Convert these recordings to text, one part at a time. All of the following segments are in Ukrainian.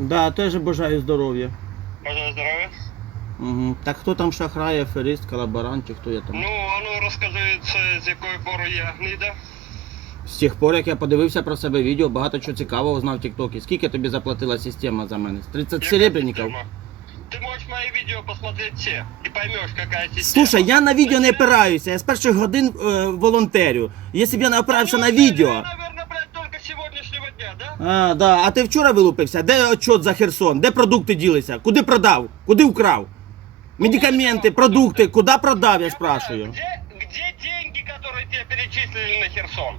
Да, теж бажаю здоров'я. Бажаю здоров'я. Угу. Так хто там шахрай, аферист, колаборант, чи хто я там? Ну, а ну розкажи, це з якої пори є гнида? З тих пор, як я подивився про себе відео, багато чого цікавого знав в Тіктокі. Скільки тобі заплатила система за мене? 30 серебряників? система? Ты можешь мои видео посмотреть все и поймешь, какая система. Слушай, я на відео не опираюся, я з перших годин е, волонтерю. Якщо б я не опирався на відео. наверное, блядь, только с сегодняшнего дня, да? А, да. а ти вчора вилупився? Де отчет за Херсон? Де продукти ділися? Куди продав? Куди украв? Медикаменти, продукти, куди продав, я спрашиваю. Где, где деньги, которые тебе перечислили на Херсон?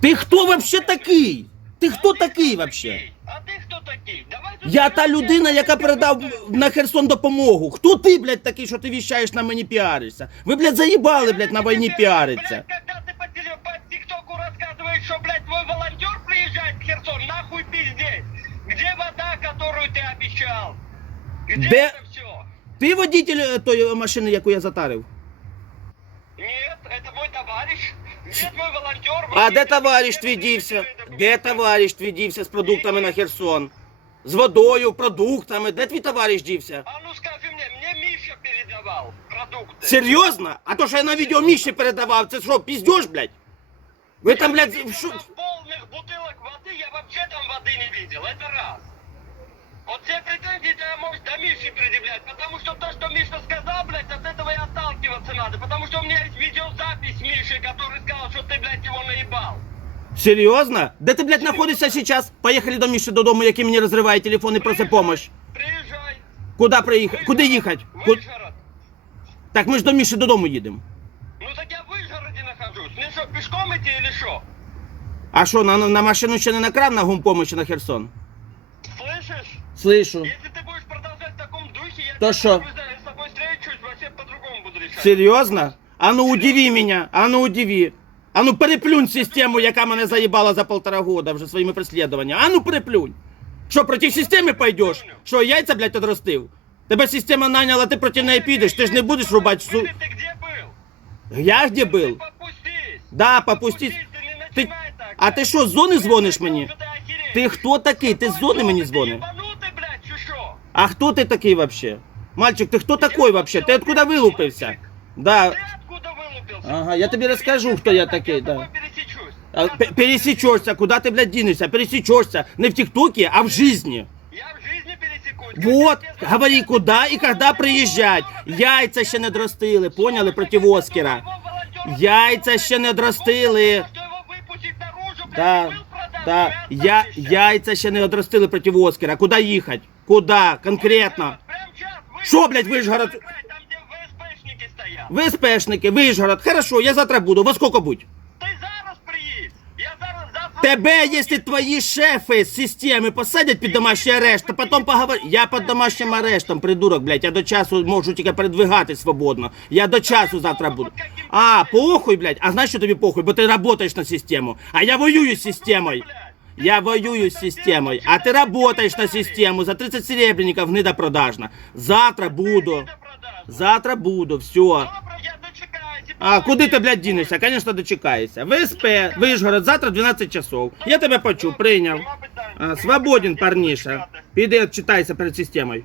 Ти хто вообще такий? Ти хто такий вообще? А ты кто такий? Давай тут Я та людина, яка передав на Херсон допомогу. Хто ти, блядь, такий, що ти віщаєш на мені піаришся? Ви, блядь, заїбали, блядь, на війні піариться. Блядь, когда Где Де- это все? Ти водитель е, тої машини, яку я затарив? Нет, это мой товарищ. Где твой волонтер? А де товариш твій дівся? Де товариш твій дівся з продуктами на Херсон? З водою, продуктами. Де твій товариш дівся? А ну скажи мне, мне Миша передавал продукты. Серйозно? А то, що я на відео Міші передавав, це що, піздєш, блядь? Ви там, блядь, Видел що? полных бутылок воды, я вообще там воды не видел, это раз. Вот все претензии ты можешь до Миши предъявлять, потому что то, что Миша сказал, блядь, от этого и отталкиваться надо, потому что у меня есть видеозапись Миши, который сказал, что ты, блядь, его наебал. Серйозно? Де ти, блядь, знаходишся зараз? Поїхали до Міші додому, який мені розриває телефон і просить помощь. Приезжай. Куди приїхати? Куди їхати? Ку- Выжгород. Так ми ж до Міші додому їдемо. Ну так я в Выжгороде нахожусь. Мне что, пешком идти или что? А що, на, на машину ще не накрав на гумпомощі на Херсон? Слышишь? Слышу. Если ты будешь продолжать в таком духе, я То тебя шо? с тобой встречусь, вообще по-другому буду решать. Серйозно? А ну удиви мене, а ну удиви. А ну переплюнь систему, яка мене заїбала за полтора года вже своїми переслідуваннями. А ну переплюнь. Що, проти системи пойдеш? Що, яйця, блядь, отростив? Тебе система наняла, ти проти неї підеш, ти ж не будеш рубати су... Ты, ты где был? Я де Ты був? попустись. Да, попустись. Попустись, ты не Ти... начинай так. А ти що, з зони дзвониш мені? Что ты охереть? Ти хто такий? Ти з зони мені дзвониш? А хто ти такий вообще? Мальчик, ти хто такой вообще? Ти откуда вилупився? Да. Ты откуда вылупился? Ага, я тобі розкажу, хто я такий, Я с да. тобой пересечусь. А, пе- Пересечешься, куда ты, блядь, денешься? Пересечешься не в ТикТоке, а в жизни. Я в жизни пересекусь. Вот, Как я говори, тебе куда и когда приезжать. Яйця ще не дростили, поняли, проти Оскара. Яйця ще не дростили. Да, да, я, яйця ще не одростили проти Оскара. Куда їхати? Куда? Конкретно. Що, блядь, Вишгород? Там, де ВСПшники стоять. Ви спешники, Вишгород. Хорошо, я завтра буду. Во сколько будь? Ти зараз приїдь. Я зараз завтра... Тебе, если твои шефы с системы посадять під домашній арешт, то потом поговор... Я під домашнім арештом, придурок, блядь. Я до часу можу тільки передвигати свободно. Я до часу завтра буду. А, похуй, блядь. А знаєш, що тобі похуй? Бо ти работаєш на систему. А я воюю з системою. Я воюю з системою. А ти работаєш на систему. За 30 серебряников недопродажно. Завтра буду. Завтра буду, все. А куди ти, блядь, дінешся? Звісно, дочекаєшся. ВСП, Вишгород, завтра 12 часов. Я тебе почув, прийняв. А, свободен, парніша. Піди, читайся перед системою.